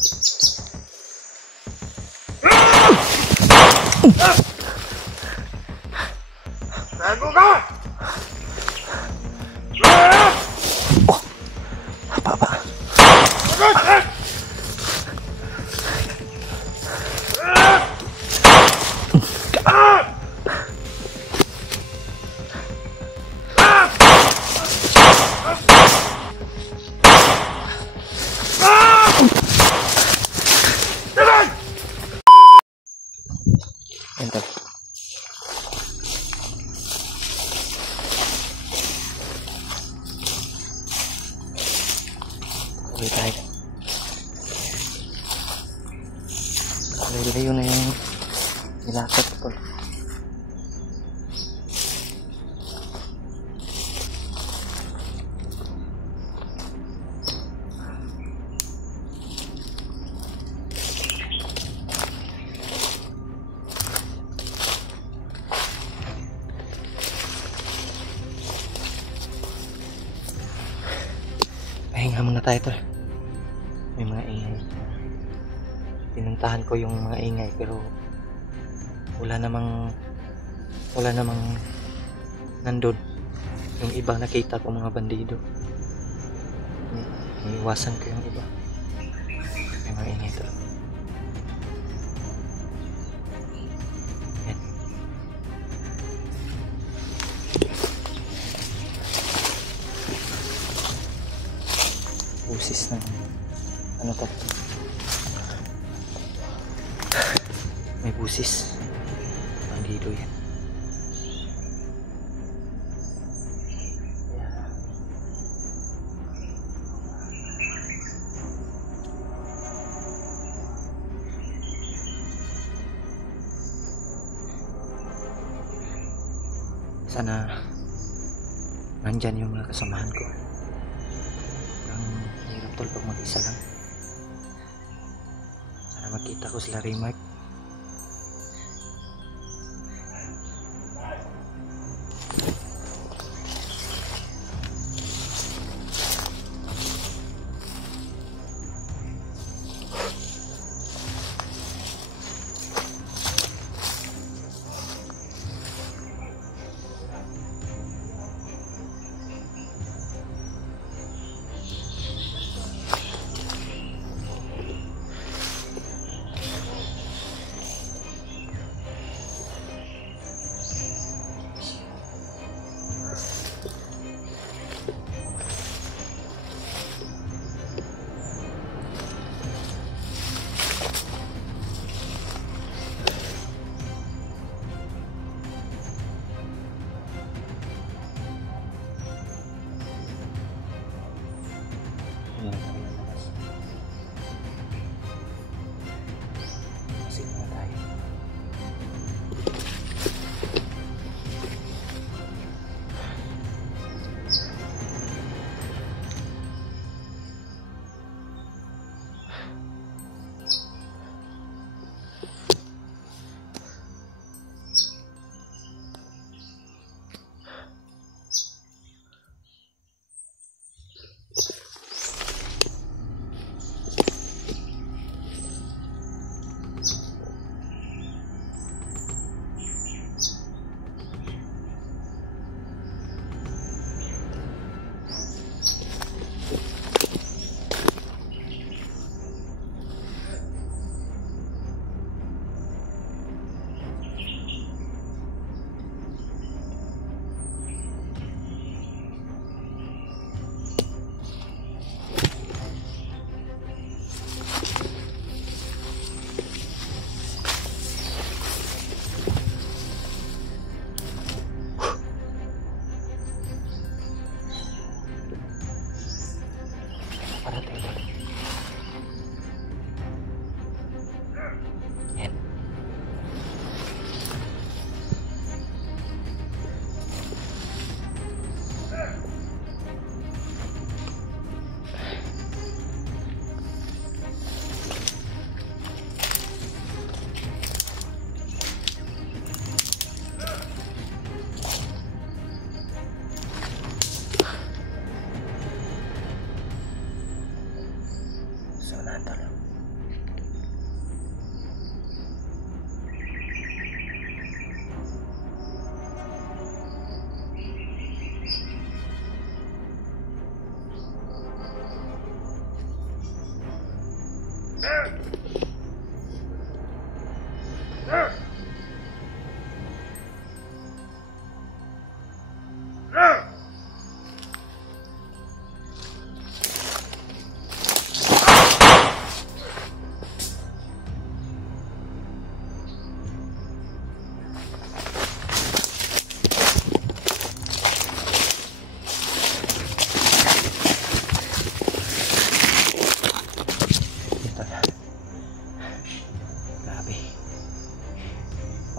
Tago ka! Oh! Apa? Enter. Uwi tayo. Layo na yung nilakad ko. Pahinga muna tayo tol. May mga ingay. Pinuntahan ko yung mga ingay pero wala namang nandun. Yung iba nakita ko mga bandido. Iniwasan ko yung iba. May mga ingay tol. Yan. Busis ng ano to? May busis. Bandido yan. Sana nandyan yung mga kasamahan ko. Ang hirap tol pag mag-isa lang. Sana makita ko sila Rimark.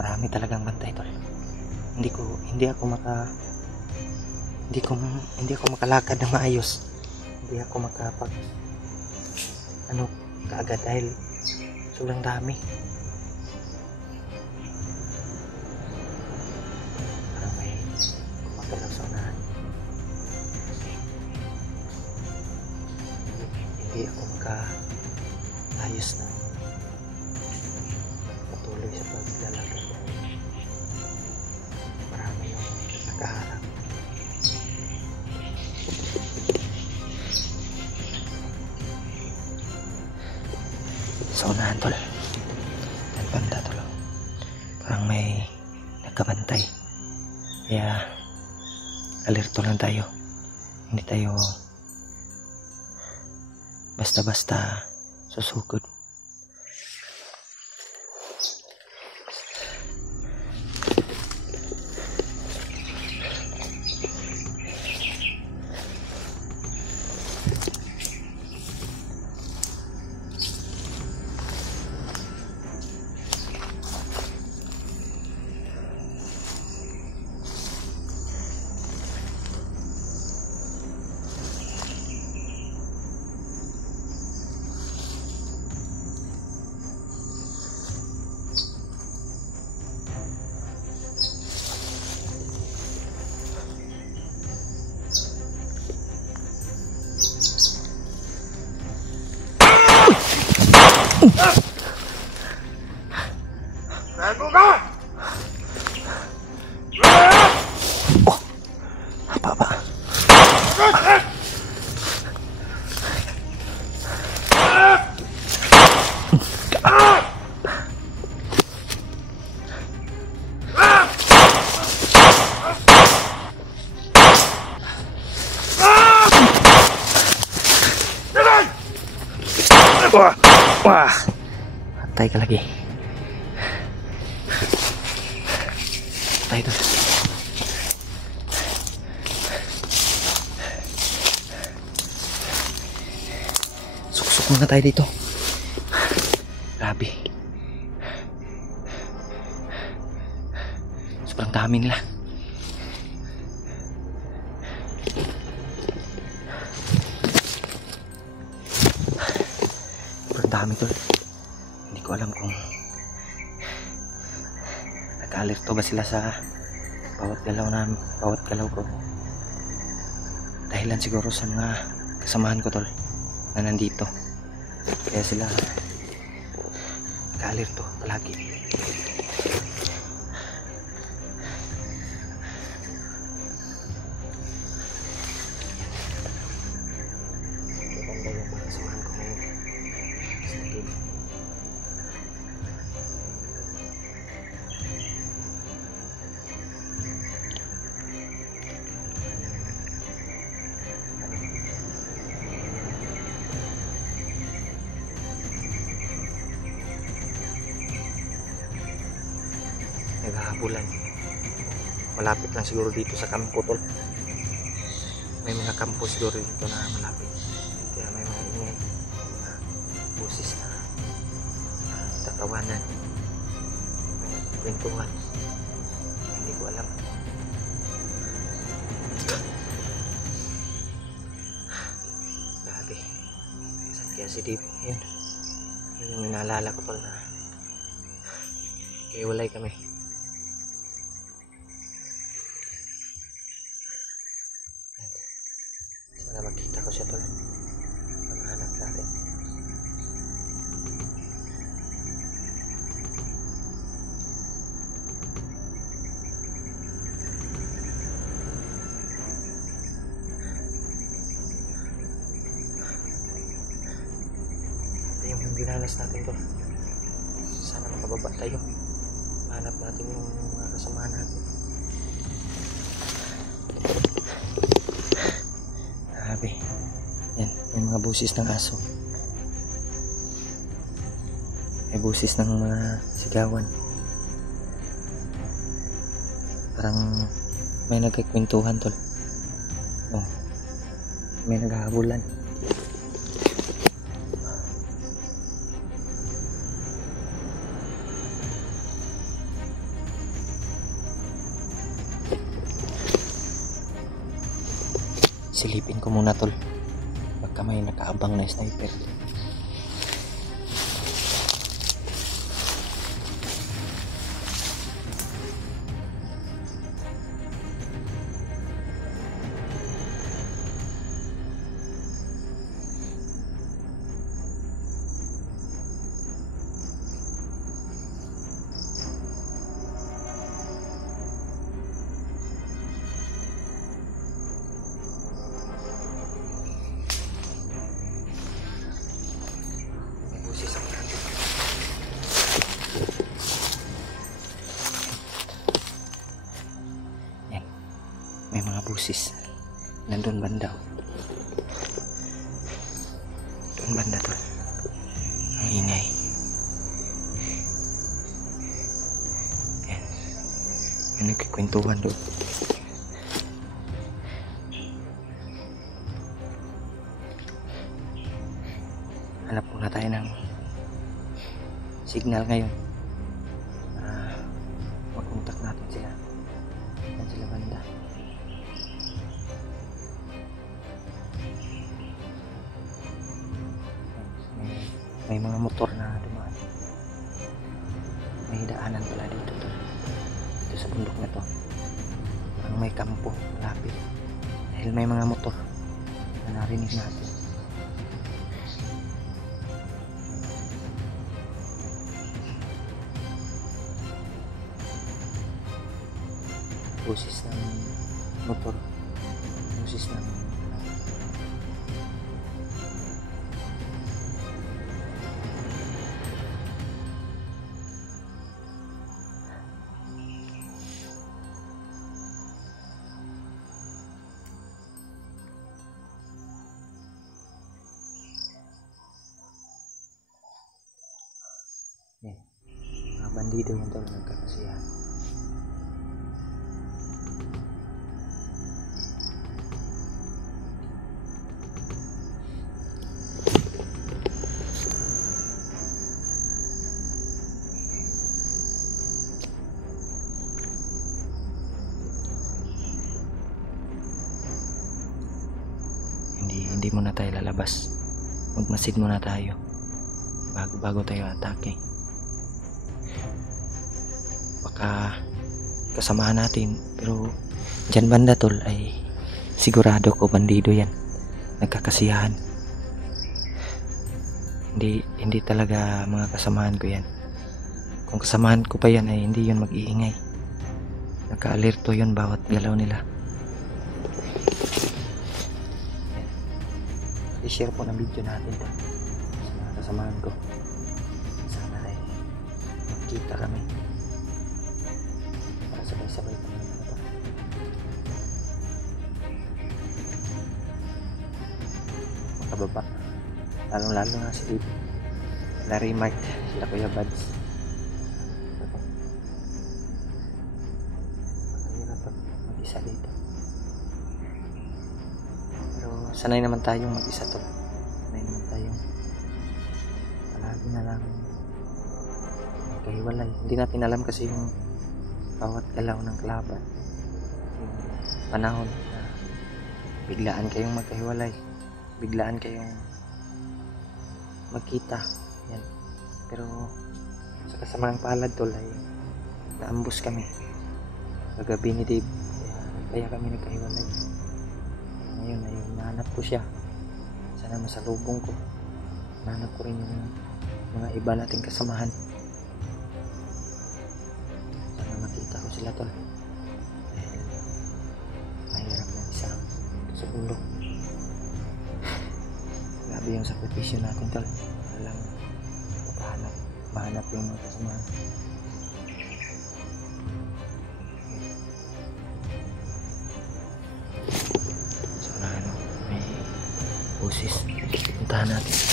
Marami talagang bantay, tol. Hindi ako makalakad na maayos. Hindi ako makapag kaagad dahil sobrang dami. Parang may kumagalaw sa unahan. Hindi ako makaayos na patuloy sa paglalakad. Marami yung nakaharap. Sa unahan, tol. Yan banda, tol. Parang may nagkabantay. Kaya alerto lang tayo. Hindi tayo basta-basta susugod. Oh, apa? Wah, patay ka lagi. Patay ito. Suksok muna tayo dito. Grabe. Sobrang dami nila. Dami, tol. Hindi ko alam kung nag-alerto ba sila sa bawat galaw ko. Dahilan siguro sa mga kasamahan ko, tol, na nandito. Kaya sila nag-alerto palagi. Naghahabulan. Malapit lang siguro dito sa kampo, tol. May mga kampo siguro dito na malapit. Kaya may mga ingay, mga boses na tatawanan, may kwentuhan. Hindi ko alam. Grabe. Saan kaya si Dave? Yun yung inaalala ko, tol, na iwalay kami. Sana makita ko siya, tol. Mahanap natin. Ito yung paglalas natin to. Sana makababa tayo. Hanap natin yung mga kasamahan natin. Grabe. Yan, may mga busis ng aso. May busis ng mga sigawan. Parang may nagkikwentuhan tol. Oh, may naghahabulan. Silipin ko muna tol. Baka may nakaabang na sniper. May mga busis. Nandun banda. Doon banda tol. Ang ingay. Yan. May nagkikwentuhan doon. Hanap muna tayo ng signal ngayon. Mag-contact natin sila. Yan sila banda. May mga motor na dumaan. May daanan pala dito to. Dito sa bundok na to. Parang may kampo malapit. Dahil may mga motor na narinig natin. Busis ng motor. Busis ng mga bandido yung tol nagkakasiyahan. Hindi muna tayo lalabas. Magmasid muna tayo bago tayo atake. Baka kasamahan natin, pero dyan banda tol ay sigurado ko bandido yan. Nagkakasiyahan. Hindi talaga mga kasamahan ko yan. Kung kasamahan ko pa yan ay hindi yun mag-iingay. Naka-alerto yun bawat galaw nila. I-share po ng video natin to sa mga kasamahan ko. Sana ay magkita kami para sabay-sabay kami ito. Makababa. Lalong-lalo nga si Larry Mark, sila Kuya Buds. Mahirap mag-isa dito. Sanay naman tayong mag-isa to. Sanay naman tayong palagi na lang magkahiwalay. Hindi natin alam kasi yung bawat galaw ng kalaban. Yung panahon na biglaan kayong magkahiwalay. Biglaan kayong magkita. Yan. Pero sa kasamang palad tol ay naambus kami. Kagabi ni Dave. Kaya kami nagkahiwalay. Ngayon ay nahanap ko siya. Sana masalubong ko. Nahanap ko rin yung mga iba nating kasamahan. Sana makita ko sila tol. Dahil mahirap na isa sa bundok. Grabe yung sakripisyo natin tol. Para lang mahanap yung mga kasamahan. So na ano, may busis. Puntahan natin.